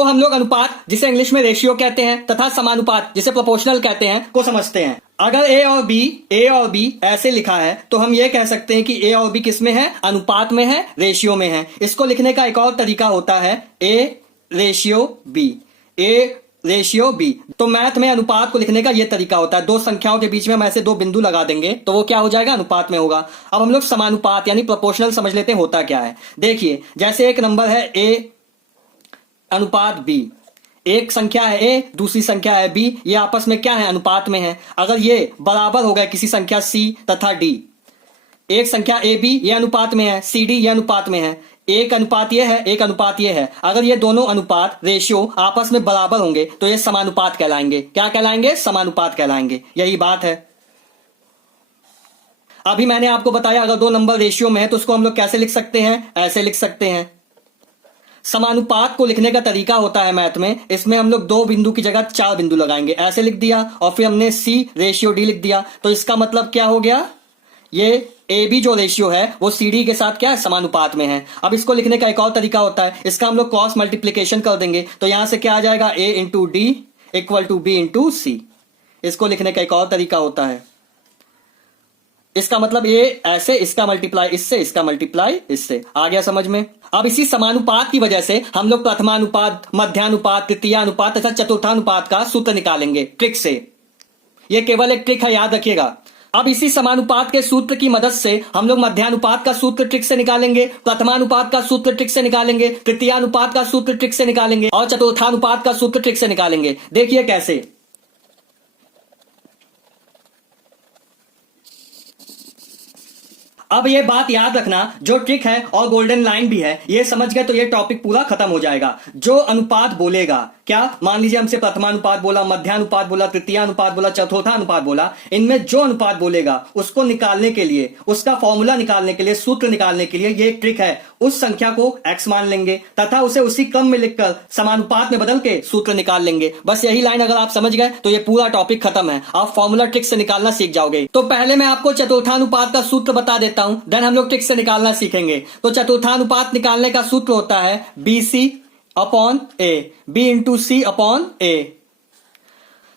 तो हम लोग अनुपात, जिसे इंग्लिश में रेशियो कहते हैं, तथा समानुपात, जिसे प्रोपोर्शनल कहते हैं, को समझते हैं। अगर ए और बी ऐसे लिखा है तो हम ये कह सकते हैं कि ए और बी किस में है? अनुपात में है, रेशियो में है। इसको लिखने का एक और तरीका होता है A ratio B, A ratio B. तो मैथ में अनुपात को लिखने का यह तरीका होता है, दो संख्याओं के बीच में हम ऐसे दो बिंदु लगा देंगे तो वो क्या हो जाएगा? अनुपात में होगा। अब हम लोग समानुपात यानी प्रोपोर्शनल समझ लेते हैं होता क्या है। देखिए, जैसे एक नंबर है ए अनुपात बी, एक संख्या है ए, दूसरी संख्या है बी, ये आपस में क्या है? अनुपात में है। अगर ये बराबर हो गए किसी संख्या सी तथा डी, एक संख्या ए बी ये अनुपात में है, सी डी ये अनुपात में है, एक अनुपात ये है, एक अनुपात ये है, अगर ये दोनों अनुपात रेशियो आपस में बराबर होंगे तो ये समानुपात कहलाएंगे। क्या कहलाएंगे? समानुपात कहलाएंगे। यही बात है। अभी मैंने आपको बताया अगर दो नंबर रेशियो में है तो उसको हम लोग कैसे लिख सकते हैं? ऐसे लिख सकते हैं। समानुपात को लिखने का तरीका होता है मैथ में, इसमें हम लोग दो बिंदु की जगह चार बिंदु लगाएंगे, ऐसे लिख दिया और फिर हमने सी रेशियो डी लिख दिया। तो इसका मतलब क्या हो गया? ये ए बी जो रेशियो है वो सी डी के साथ क्या है? समानुपात में है। अब इसको लिखने का एक और तरीका होता है, इसका हम लोग क्रॉस मल्टीप्लीकेशन कर देंगे तो यहां से क्या आ जाएगा? A into D equal to B into C. इसको लिखने का एक और तरीका होता है। इसका मतलब ये ऐसे, इसका मल्टीप्लाई इससे, इसका मल्टीप्लाई इससे। आ गया समझ में? अब इसी समानुपात की वजह से हम लोग प्रथमानुपात, मध्यानुपात, तृतीयानुपात तथा चतुर्थानुपात का सूत्र निकालेंगे ट्रिक से। यह केवल एक ट्रिक है, याद रखिएगा। अब इसी समानुपात के सूत्र की मदद से हम लोग मध्यानुपात का सूत्र ट्रिक से निकालेंगे, प्रथमानुपात का सूत्र ट्रिक से निकालेंगे, तृतीयानुपात का सूत्र ट्रिक से निकालेंगे और चतुर्थानुपात का सूत्र ट्रिक से निकालेंगे। देखिए कैसे। अब ये बात याद रखना, जो ट्रिक है और गोल्डन लाइन भी है, ये समझ गए तो ये टॉपिक पूरा खत्म हो जाएगा। जो अनुपात बोलेगा, क्या मान लीजिए हमसे प्रथमानुपात बोला, मध्यानुपात बोला, तृतीयानुपात बोला, चतुर्थानुपात बोला, इनमें जो अनुपात बोलेगा उसको निकालने के लिए, उसका फॉर्मूला निकालने के लिए, सूत्र निकालने के लिए ये एक ट्रिक है। उस संख्या को x मान लेंगे तथा उसे उसी क्रम में लिखकर समानुपात में बदल के सूत्र निकाल लेंगे। बस यही लाइन अगर आप समझ गए तो ये पूरा टॉपिक खत्म है, आप फॉर्मूला ट्रिक से निकालना सीख जाओगे। तो पहले मैं आपको चतुर्थानुपात का सूत्र बता देता हूं, देन हम लोग ट्रिक से निकालना सीखेंगे। तो चतुर्थानुपात निकालने का सूत्र होता है बी सी अपॉन ए, बी इंटू सी अपॉन ए।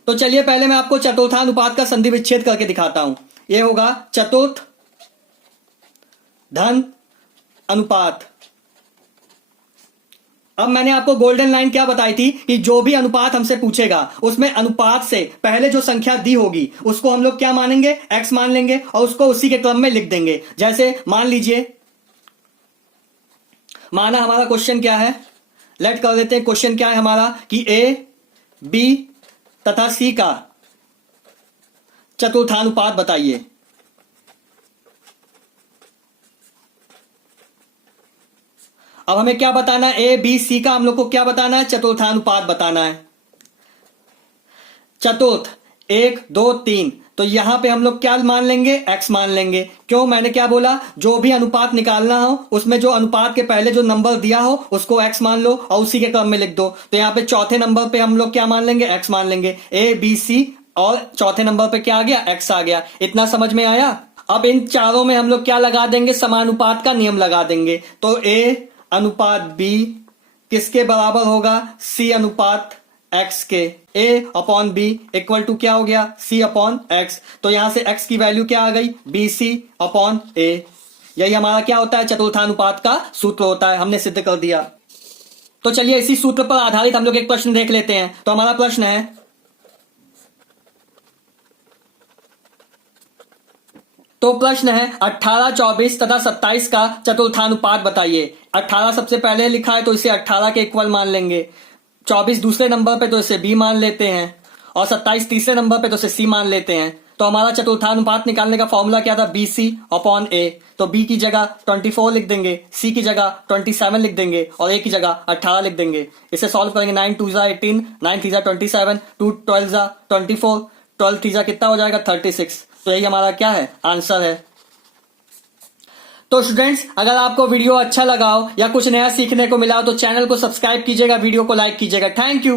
तो चलिए पहले मैं आपको चतुर्थानुपात का संधि विच्छेद करके दिखाता हूं। यह होगा चतुर्थ धन अनुपात। अब मैंने आपको गोल्डन लाइन क्या बताई थी कि जो भी अनुपात हमसे पूछेगा उसमें अनुपात से पहले जो संख्या दी होगी उसको हम लोग क्या मानेंगे? x मान लेंगे और उसको उसी के क्रम में लिख देंगे। जैसे मान लीजिए, माना हमारा क्वेश्चन क्या है, लेट कर देते हैं। क्वेश्चन क्या है हमारा कि ए बी तथा सी का चतुर्थानुपात बताइए। अब हमें क्या बताना है? ए बी सी का हम लोग को क्या बताना है? चतुर्थानुपात बताना है। चतुर्थ 1 2 3, तो यहां पे हम लोग क्या मान लेंगे? x मान लेंगे। क्यों? मैंने क्या बोला? जो भी अनुपात निकालना हो उसमें जो अनुपात के पहले जो नंबर दिया हो उसको x मान लो और उसी के क्रम में लिख दो। तो यहां पे चौथे नंबर पे हम लोग क्या मान लेंगे? x मान लेंगे। ए बी सी और चौथे नंबर पे क्या आ गया? x आ गया। इतना समझ में आया? अब इन चारों में हम लोग क्या लगा देंगे? समानुपात का नियम लगा देंगे। तो a अनुपात b किसके बराबर होगा? c अनुपात x के। a upon b equal to क्या हो गया? c upon x। तो यहां से x की वैल्यू क्या आ गई? bc upon a। यही हमारा क्या होता है? चतुर्थानुपात का सूत्र होता है। हमने सिद्ध कर दिया। तो चलिए इसी सूत्र पर आधारित हम लोग एक प्रश्न देख लेते हैं। तो हमारा प्रश्न है, तो प्रश्न है 18, 24 तथा 27 का चतुर्थानुपात बताइए। 18 सबसे पहले लिखा है तो इसे 18 के इक्वल मान लेंगे, 24 दूसरे नंबर पे तो इसे b मान लेते हैं और 27 तीसरे नंबर पे तो इसे c मान लेते हैं। तो हमारा चतुर्थानुपात निकालने का फॉर्मूला क्या था? बी सी अपॉन ए। तो b की जगह 24 लिख देंगे, c की जगह 27 लिख देंगे और a की जगह 18 लिख देंगे। इसे सॉल्व करेंगे। 9 2 18, 9 3 27, 2 12 24, 12 3 कितना हो जाएगा? 36। तो यही हमारा क्या है? आंसर है। तो स्टूडेंट्स, अगर आपको वीडियो अच्छा लगा हो या कुछ नया सीखने को मिला हो तो चैनल को सब्सक्राइब कीजिएगा, वीडियो को लाइक कीजिएगा। Thank you.